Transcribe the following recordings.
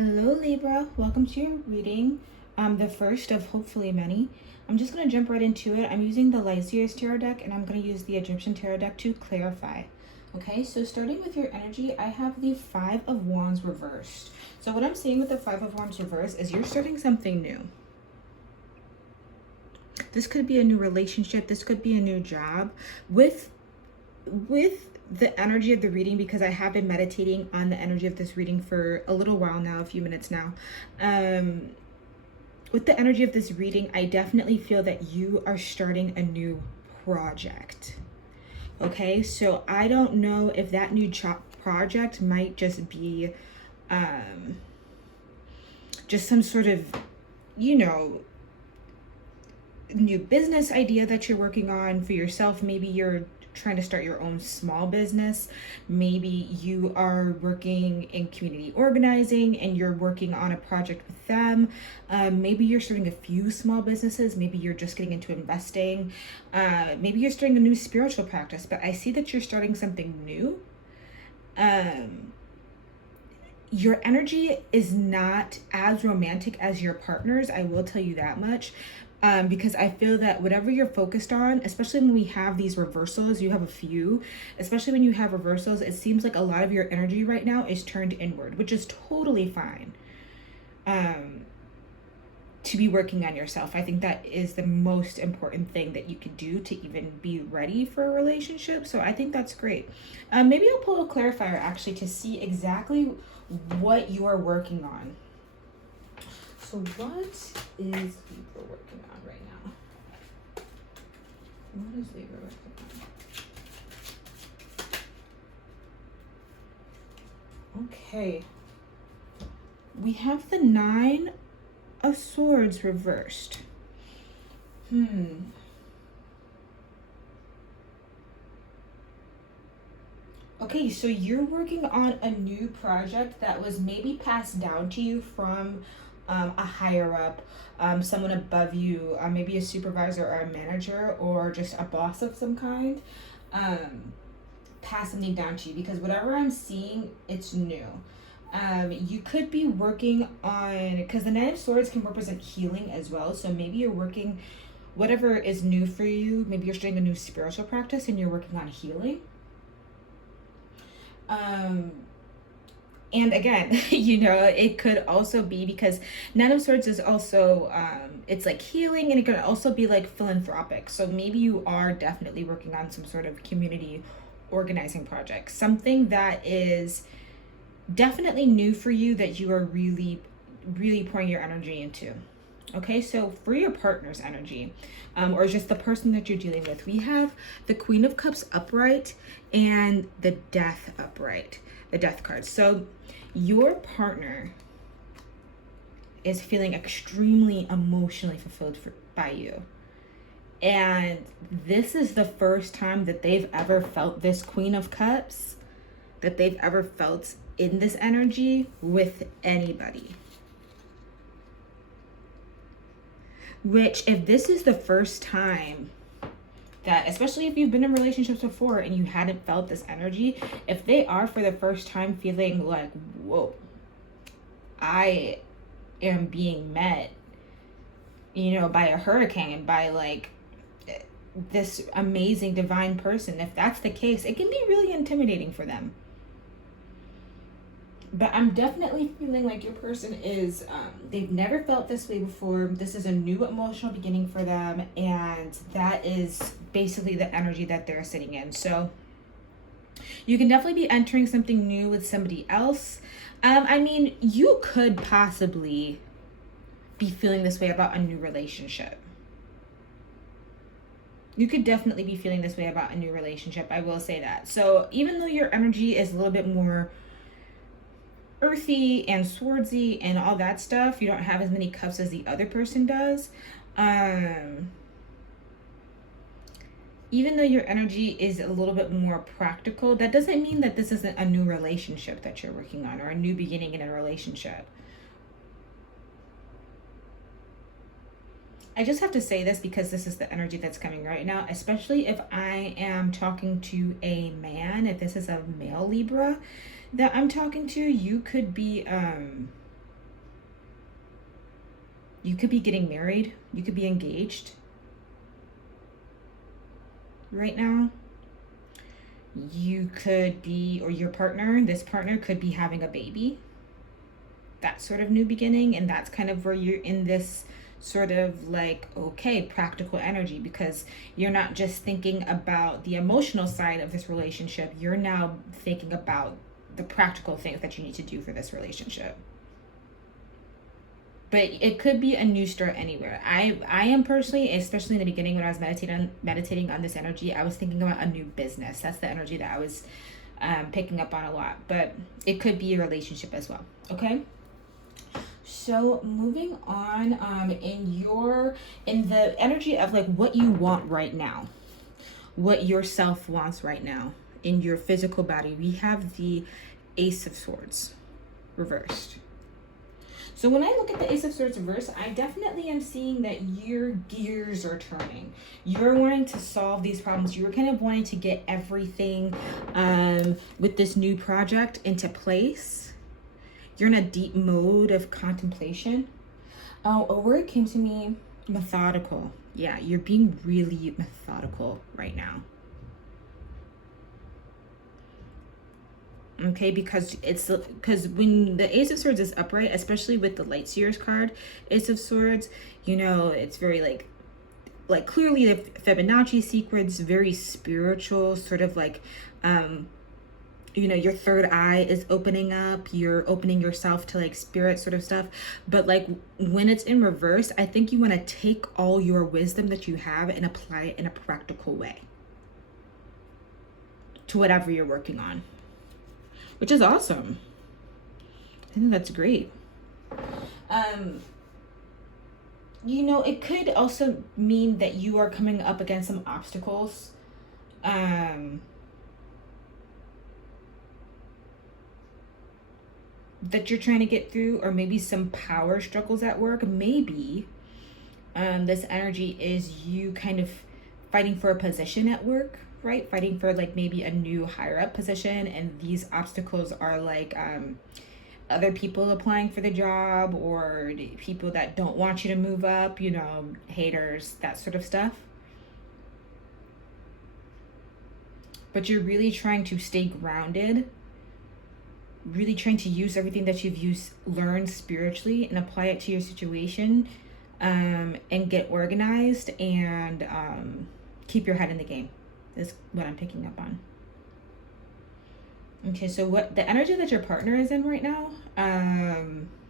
Hello Libra, welcome to your reading, the first of hopefully many. I'm just going to jump right into it. I'm using the Seers tarot deck and I'm going to use the Egyptian tarot deck to clarify. Okay, so starting with your energy, I have the Five of Wands reversed. So what I'm seeing with the Five of Wands reversed is you're starting something new. This could be a new relationship, this could be a new job. With the energy of the reading, because I have been meditating on the energy of this reading for a little while now, a few minutes now. With the energy of this reading, I definitely feel that you are starting a new project. Okay, so I don't know if that new project might just be just some sort of, new business idea that you're working on for yourself. Maybe you're trying to start your own small business. Maybe you are working in community organizing and you're working on a project with them. Maybe you're starting a few small businesses. Maybe you're just getting into investing. Maybe you're starting a new spiritual practice, but I see that you're starting something new. Your energy is not as romantic as your partner's, I will tell you that much. Because I feel that whatever you're focused on, especially when we have these reversals, you have a few, especially when you have reversals, it seems like a lot of your energy right now is turned inward, which is totally fine. To be working on yourself. I think that is the most important thing that you could do to even be ready for a relationship. So I think that's great. Maybe I'll pull a clarifier actually to see exactly what you are working on. So what is Libra working on right now? What is Libra working on? Okay. We have the Nine of Swords reversed. Okay, so you're working on a new project that was maybe passed down to you from a higher up, someone above you, maybe a supervisor or a manager or just a boss of some kind, pass something down to you, because whatever I'm seeing, it's new. You could be working on, because the Nine of Swords can represent healing as well, so maybe you're working, whatever is new for you, maybe you're starting a new spiritual practice and you're working on healing. And again, it could also be because Nine of Swords is also, it's like healing, and it could also be like philanthropic. So maybe you are definitely working on some sort of community organizing project, something that is definitely new for you that you are really, really pouring your energy into. Okay, so for your partner's energy, or just the person that you're dealing with, we have the Queen of Cups upright and the Death upright, the Death card. So your partner is feeling extremely emotionally fulfilled by you. And this is the first time that they've ever felt this Queen of Cups, that they've ever felt in this energy with anybody. Which, if this is the first time that, especially if you've been in relationships before and you hadn't felt this energy, if they are for the first time feeling like, whoa, I am being met, by a hurricane, by like this amazing divine person, if that's the case, it can be really intimidating for them. But I'm definitely feeling like your person is, they've never felt this way before. This is a new emotional beginning for them. And that is basically the energy that they're sitting in. So you can definitely be entering something new with somebody else. You could possibly be feeling this way about a new relationship. You could definitely be feeling this way about a new relationship. I will say that. So even though your energy is a little bit more earthy and swordsy and all that stuff, you don't have as many cups as the other person does. Even though your energy is a little bit more practical, that doesn't mean that this isn't a new relationship that you're working on or a new beginning in a relationship. I just have to say this because this is the energy that's coming right now, especially if I am talking to a man. If this is a male Libra that I'm talking to, you could be You could be getting married. You could be engaged right now. You could be, or your partner, this partner could be having a baby. That sort of new beginning. And that's kind of where you're in this sort of like, okay, practical energy, because you're not just thinking about the emotional side of this relationship. You're now thinking about the practical things that you need to do for this relationship. But it could be a new start anywhere. I am personally, especially in the beginning when I was meditating on this energy, I was thinking about a new business. That's the energy that I was picking up on a lot. But it could be a relationship as well. Okay. So moving on, in the energy of like what you want right now, what yourself wants right now in your physical body, we have the Ace of Swords reversed. So when I look at the Ace of Swords reverse, I definitely am seeing that your gears are turning. You're wanting to solve these problems. You're kind of wanting to get everything with this new project into place. You're in a deep mode of contemplation. A word came to me, methodical. Yeah, you're being really methodical right now. Okay, because when the Ace of Swords is upright, especially with the Light Seers card, Ace of Swords, you know, it's very like clearly the Fibonacci sequence, very spiritual, sort of like you know, your third eye is opening up, you're opening yourself to like spirit sort of stuff. But like when it's in reverse, I think you want to take all your wisdom that you have and apply it in a practical way to whatever you're working on, which is awesome. I think that's great. You know, it could also mean that you are coming up against some obstacles. That you're trying to get through, or maybe some power struggles at work. Maybe this energy is you kind of fighting for a position at work, right? Fighting for like maybe a new higher up position, and these obstacles are like other people applying for the job, or people that don't want you to move up, you know, haters, that sort of stuff. But you're really trying to stay grounded, really trying to use everything that you've learned spiritually and apply it to your situation, and get organized and keep your head in the game is what I'm picking up on. Okay, so what the energy that your partner is in right now,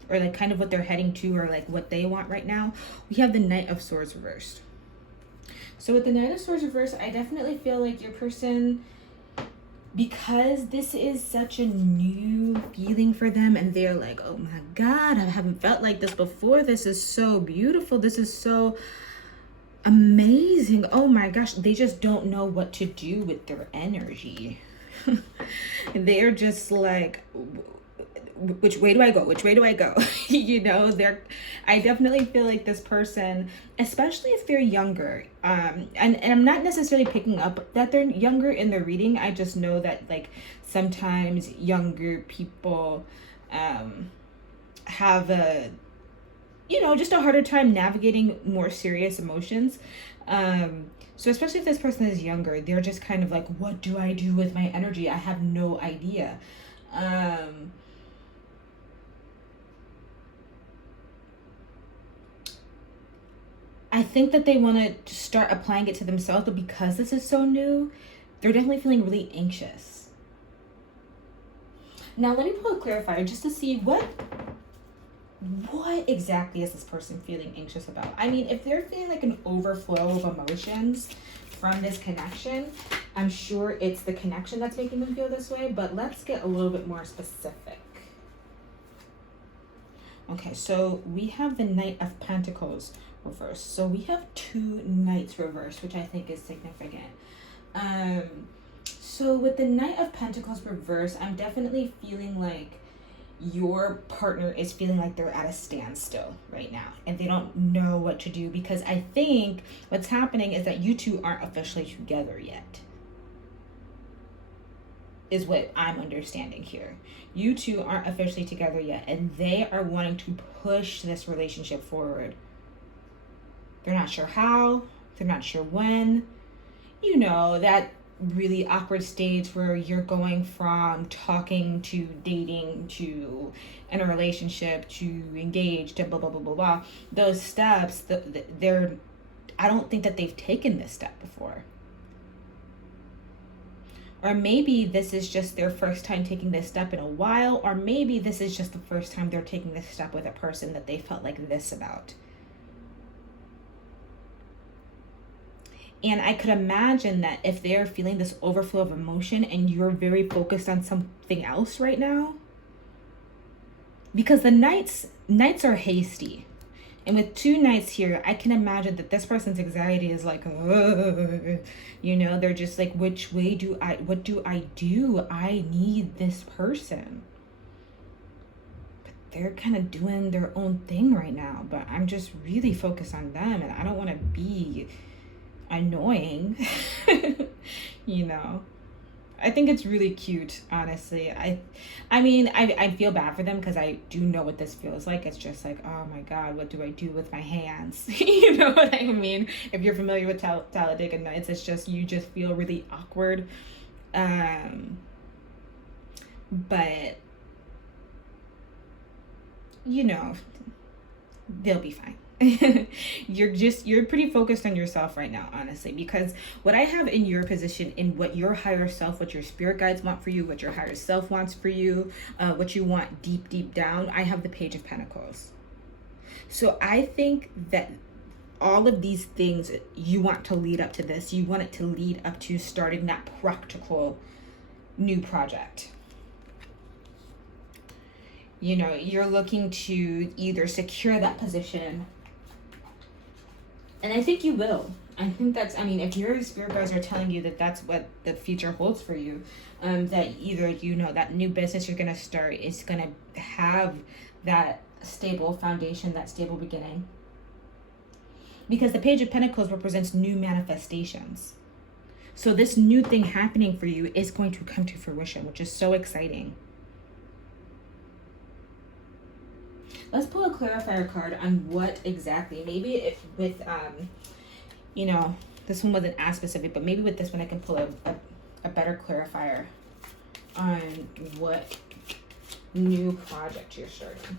or like kind of what they're heading to, or like what they want right now, we have the Knight of Swords reversed. So with the Knight of Swords reversed, I definitely feel like your person, because this is such a new feeling for them, and they're like, oh my God, I haven't felt like this before. This is so beautiful. This is so amazing. Oh my gosh, they just don't know what to do with their energy. They're just like, which way do I go? Which way do I go? You know, I definitely feel like this person, especially if they're younger, and I'm not necessarily picking up that they're younger in the reading. I just know that like sometimes younger people have a, you know, just a harder time navigating more serious emotions. So especially if this person is younger, they're just kind of like, what do I do with my energy? I have no idea. I think that they want to start applying it to themselves, but because this is so new, they're definitely feeling really anxious. Now let me pull a clarifier just to see what exactly is this person feeling anxious about. I mean, if they're feeling like an overflow of emotions from this connection, I'm sure it's the connection that's making them feel this way, but let's get a little bit more specific. Okay, so we have the Knight of Pentacles reversed. So we have two Knights reversed, which I think is significant. So with the Knight of Pentacles reversed, I'm definitely feeling like your partner is feeling like they're at a standstill right now and they don't know what to do, because I think what's happening is that you two aren't officially together yet. is what I'm understanding here. You two aren't officially together yet, and they are wanting to push this relationship forward. They're not sure how, they're not sure when. You know, that really awkward stage where you're going from talking to dating to in a relationship to engaged to blah blah blah blah blah. Those steps, they're, I don't think that they've taken this step before. Or maybe this is just their first time taking this step in a while, or maybe this is just the first time they're taking this step with a person that they felt like this about. And I could imagine that if they're feeling this overflow of emotion and you're very focused on something else right now, because the knights are hasty. And with 2 knights here, I can imagine that this person's anxiety is like, you know, they're just like, what do I do? I need this person. But they're kind of doing their own thing right now. But I'm just really focused on them, and I don't want to be annoying, you know. I think it's really cute, honestly. I mean, I feel bad for them because I do know what this feels like. It's just like, oh my God, what do I do with my hands? You know what I mean? If you're familiar with Talladega Nights, it's just, you just feel really awkward. But, you know, they'll be fine. You're pretty focused on yourself right now, honestly, because what I have in your position, in what your higher self, what your spirit guides want for you, what your higher self wants for you, what you want deep down, I have the Page of Pentacles. So I think that all of these things you want to lead up to this. You want it to lead up to starting that practical new project. You know, you're looking to either secure that position, and I think you will. I think that's, I mean, if your spirit guides are telling you that that's what the future holds for you, that either, you know, that new business you're going to start is going to have that stable foundation, that stable beginning. Because the Page of Pentacles represents new manifestations. So this new thing happening for you is going to come to fruition, which is so exciting. Let's pull a clarifier card on what exactly, maybe with, you know, this one wasn't as specific, but maybe with this one I can pull a better clarifier on what new project you're starting.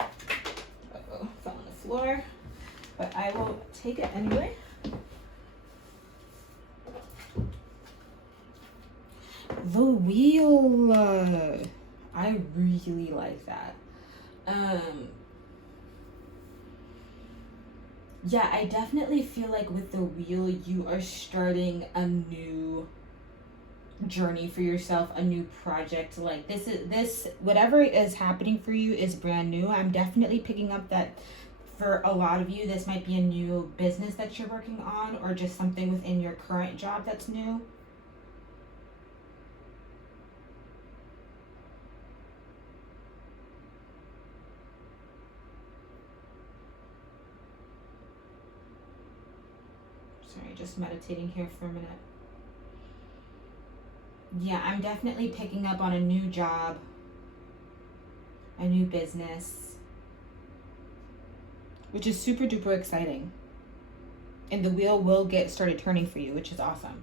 Uh-oh, fell on the floor, but I will take it anyway. The Wheel, I really like that. Yeah, I definitely feel like with the Wheel, you are starting a new journey for yourself, a new project. Like this, whatever is happening for you is brand new. I'm definitely picking up that for a lot of you, this might be a new business that you're working on, or just something within your current job that's new. Sorry, just meditating here for a minute. Yeah, I'm definitely picking up on a new job, a new business, which is super duper exciting. And the wheel will get started turning for you, which is awesome.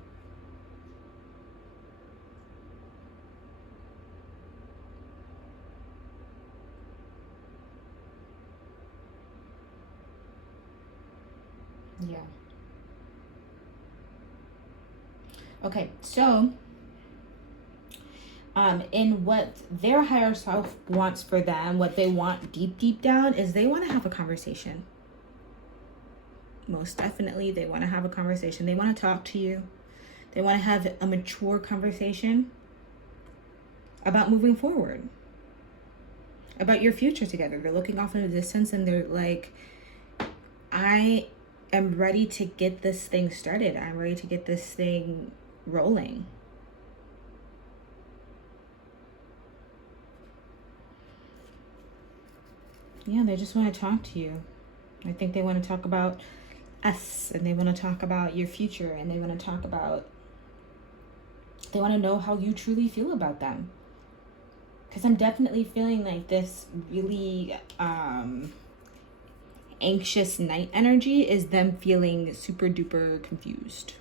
Yeah. Okay, so in what their higher self wants for them, what they want deep down is they want to have a conversation. Most definitely, they want to have a conversation. They want to talk to you. They want to have a mature conversation about moving forward, about your future together. They're looking off in the distance and they're like, I am ready to get this thing started. I'm ready to get this thing rolling. Yeah, they just want to talk to you. I think they want to talk about us, and they want to talk about your future, and they want to talk about They want to know how you truly feel about them. Because I'm definitely feeling like this really anxious night energy is them feeling super duper confused,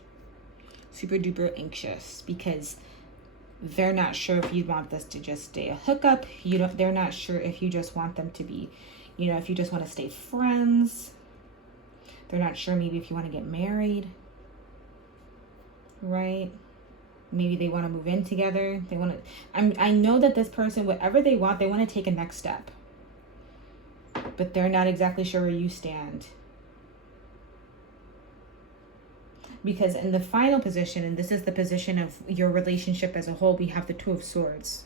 super duper anxious, because they're not sure if you want this to just stay a hookup. They're not sure if you just want them to be, if you just want to stay friends. They're not sure maybe if you want to get married, right? Maybe they want to move in together. I know that this person, whatever they want, they want to take a next step. But they're not exactly sure where you stand. Because in the final position, and this is the position of your relationship as a whole, we have the Two of Swords.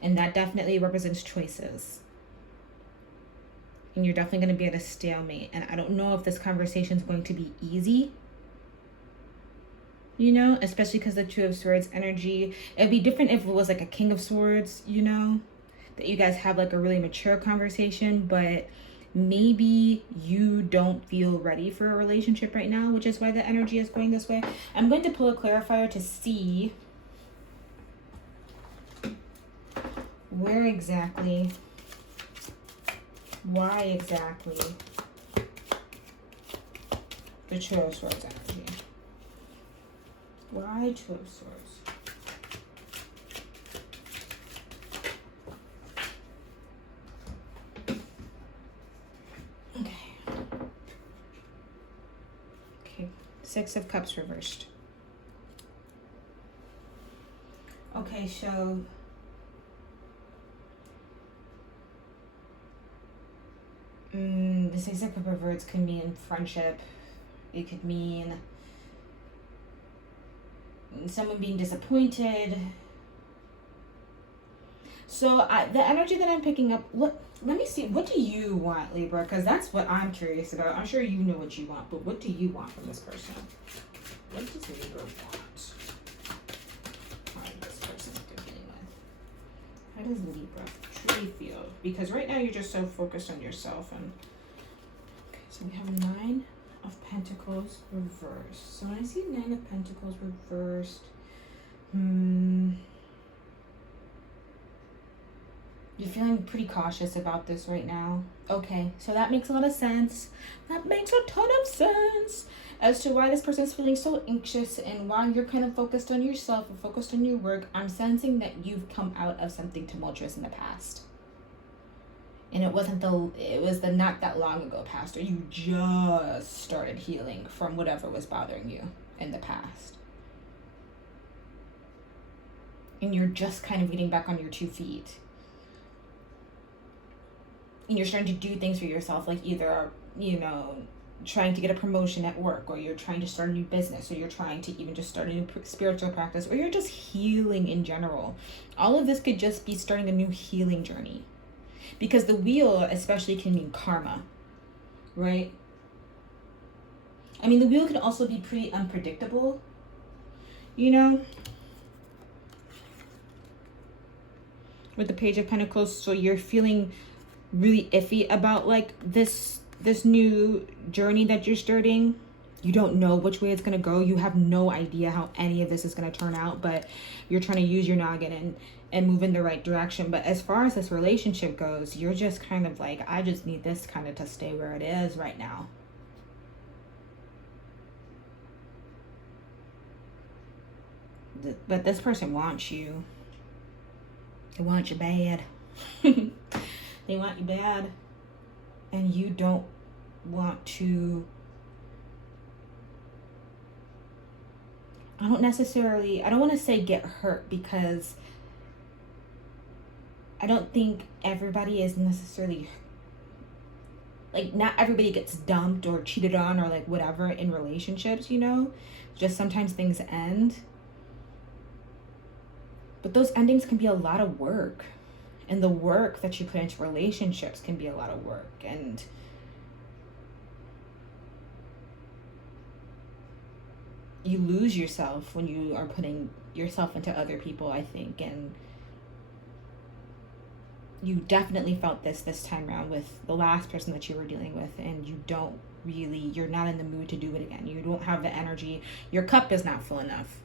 And that definitely represents choices. And you're definitely going to be at a stalemate. And I don't know if this conversation is going to be easy. Especially because the Two of Swords energy. It'd be different if it was like a King of Swords, that you guys have like a really mature conversation, but maybe you don't feel ready for a relationship right now, which is why the energy is going this way. I'm going to pull a clarifier to see why exactly the Two of Swords energy. Why Two of Swords? Okay. Six of Cups reversed. Okay, so the Six of Cups reversed could mean friendship. It could mean someone being disappointed. So the energy that I'm picking up, let me see, what do you want, Libra? Because that's what I'm curious about. I'm sure you know what you want, but what do you want from this person? What does Libra want? How is this person dealing with? How does Libra truly feel? Because right now you're just so focused on yourself. And okay, so we have a Nine of Pentacles reversed. So when I see Nine of Pentacles reversed, you're feeling pretty cautious about this right now. Okay, so that makes a lot of sense. That makes a ton of sense as to why this person's feeling so anxious and why you're kind of focused on yourself and focused on your work. I'm sensing that you've come out of something tumultuous in the past. And it was the not that long ago past, or you just started healing from whatever was bothering you in the past. And you're just kind of getting back on your 2 feet. And you're starting to do things for yourself, like either, trying to get a promotion at work, or you're trying to start a new business, or you're trying to even just start a new spiritual practice, or you're just healing in general. All of this could just be starting a new healing journey. Because the wheel especially can mean karma, right? I mean, the wheel can also be pretty unpredictable, with the Page of Pentacles. So you're feeling really iffy about like this new journey that you're starting. You don't know which way it's going to go. You have no idea how any of this is going to turn out, but you're trying to use your noggin and move in the right direction. But as far as this relationship goes, you're just kind of like, I just need this kind of to stay where it is right now. But this person wants you. They want you bad. They want you bad. And you don't want to... I don't want to say get hurt, because I don't think everybody is necessarily, like, not everybody gets dumped or cheated on or like whatever in relationships, just sometimes things end. But those endings can be a lot of work, and the work that you put into relationships can be a lot of work. And you lose yourself when you are putting yourself into other people, I think. And you definitely felt this time around with the last person that you were dealing with, and you're not in the mood to do it again. You don't have the energy. Your cup is not full enough.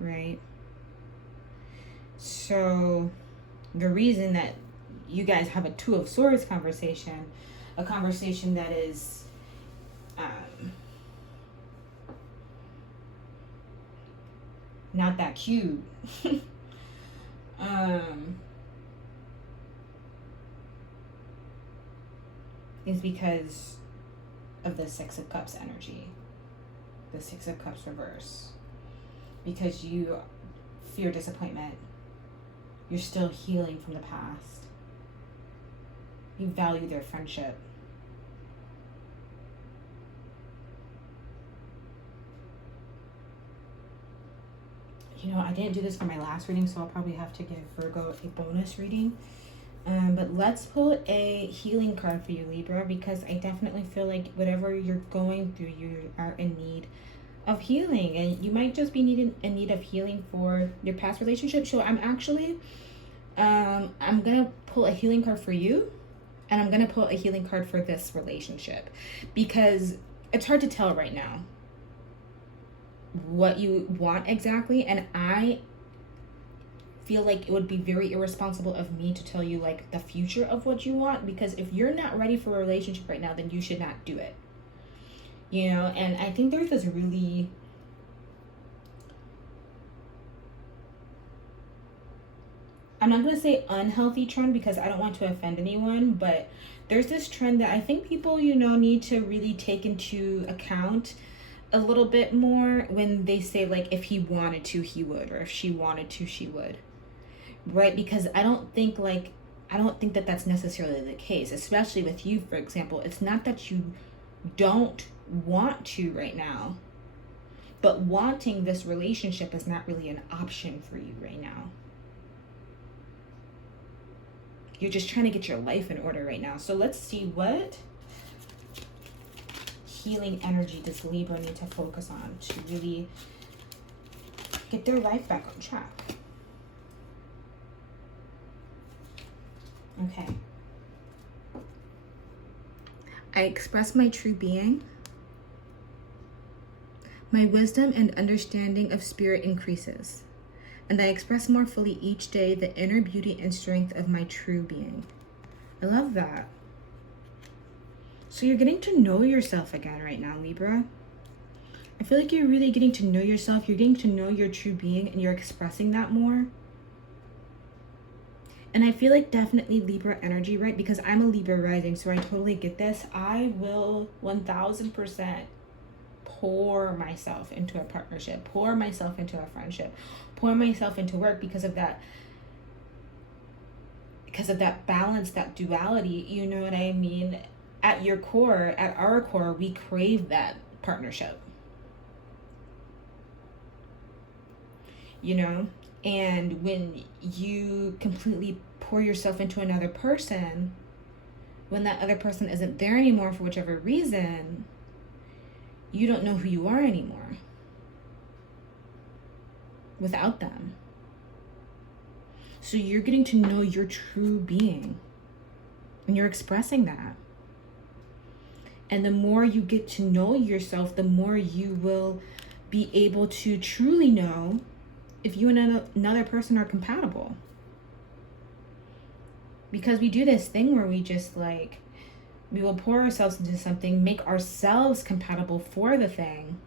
right? So the reason that you guys have a Two of Swords conversation, a conversation that is not that cute, is because of the Six of Cups energy, the Six of Cups reverse. Because you fear disappointment, you're still healing from the past, you value their friendship. You know, I didn't do this for my last reading, so I'll probably have to give Virgo a bonus reading. But let's pull a healing card for you, Libra, because I definitely feel like whatever you're going through, you are in need of healing. And you might just be in need of healing for your past relationship. So I'm actually, I'm going to pull a healing card for you. And I'm going to pull a healing card for this relationship. Because it's hard to tell right now what you want exactly, and I feel like it would be very irresponsible of me to tell you like the future of what you want, because if you're not ready for a relationship right now, then you should not do it, you know. And I think there's this really I'm not going to say unhealthy trend because I don't want to offend anyone, but there's this trend that I think people, you know, need to really take into account a little bit more when they say like if he wanted to he would, or if she wanted to she would, right? Because I don't think that that's necessarily the case, especially with you, for example. It's not that you don't want to right now, but wanting this relationship is not really an option for you right now. You're just trying to get your life in order right now. So let's see, what healing energy does Libra need to focus on to really get their life back on track? Okay. I express my true being. My wisdom and understanding of spirit increases, and I express more fully each day the inner beauty and strength of my true being. I love that. So you're getting to know yourself again right now, Libra. I feel like you're really getting to know yourself. You're getting to know your true being, and you're expressing that more. And I feel like definitely Libra energy, right? Because I'm a Libra rising, so I totally get this. I will 1000% pour myself into a partnership, pour myself into a friendship, pour myself into work because of that balance, that duality, you know what I mean? At your core, at our core, we crave that partnership, you know? And when you completely pour yourself into another person, when that other person isn't there anymore for whichever reason, you don't know who you are anymore without them. So you're getting to know your true being, and you're expressing that. And the more you get to know yourself, the more you will be able to truly know if you and another person are compatible. Because we do this thing where we just like, we will pour ourselves into something, make ourselves compatible for the thing,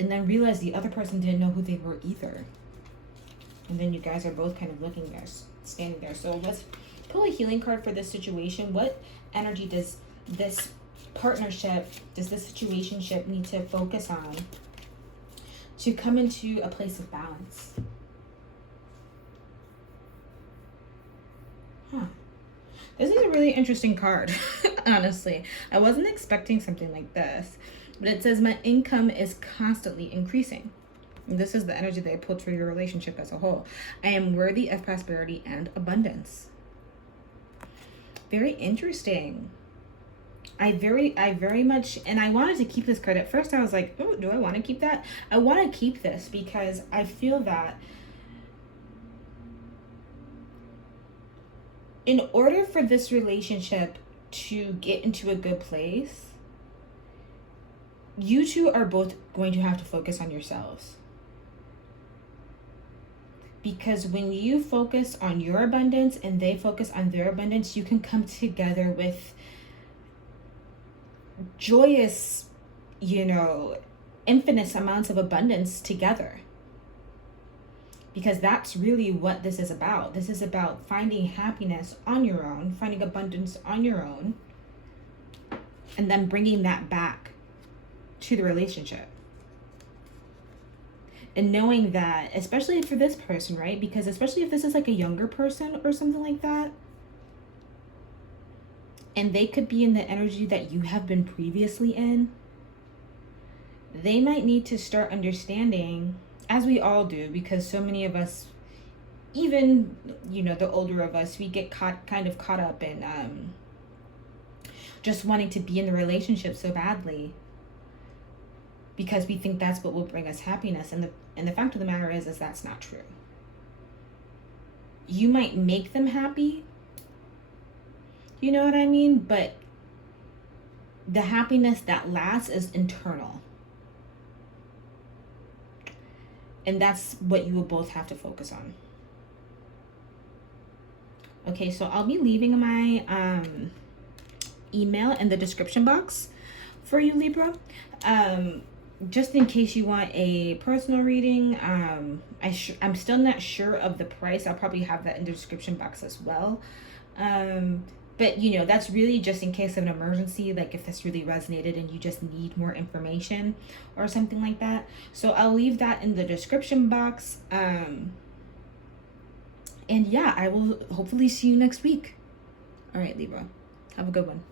and then realize the other person didn't know who they were either. And then you guys are both kind of looking there, standing there. So let's pull a healing card for this situation. What energy does this partnership, does this situationship need to focus on to come into a place of balance? This is a really interesting card, honestly. I wasn't expecting something like this, but it says my income is constantly increasing. And this is the energy that I pulled for your relationship as a whole. I am worthy of prosperity and abundance. Very interesting. I very much, and I wanted to keep this card. At first I was like, oh, do I want to keep that? I want to keep this because I feel that in order for this relationship to get into a good place, you two are both going to have to focus on yourselves. Because when you focus on your abundance and they focus on their abundance, you can come together with joyous, infinite amounts of abundance together. Because that's really what this is about. This is about finding happiness on your own, finding abundance on your own, and then bringing that back to the relationship. And knowing that, especially for this person, right? Because especially if this is like a younger person or something like that, and they could be in the energy that you have been previously in, they might need to start understanding, as we all do, because so many of us, even, the older of us, we get kind of caught up in just wanting to be in the relationship so badly because we think that's what will bring us happiness. And the fact of the matter is that's not true. You might make them happy, you know what I mean? But the happiness that lasts is internal. And that's what you will both have to focus on. Okay, so I'll be leaving my email in the description box for you, Libra. Just in case you want a personal reading. I'm still not sure of the price. I'll probably have that in the description box as well. But that's really just in case of an emergency, like if this really resonated and you just need more information or something like that. So I'll leave that in the description box. And yeah, I will hopefully see you next week. All right, Libra, have a good one.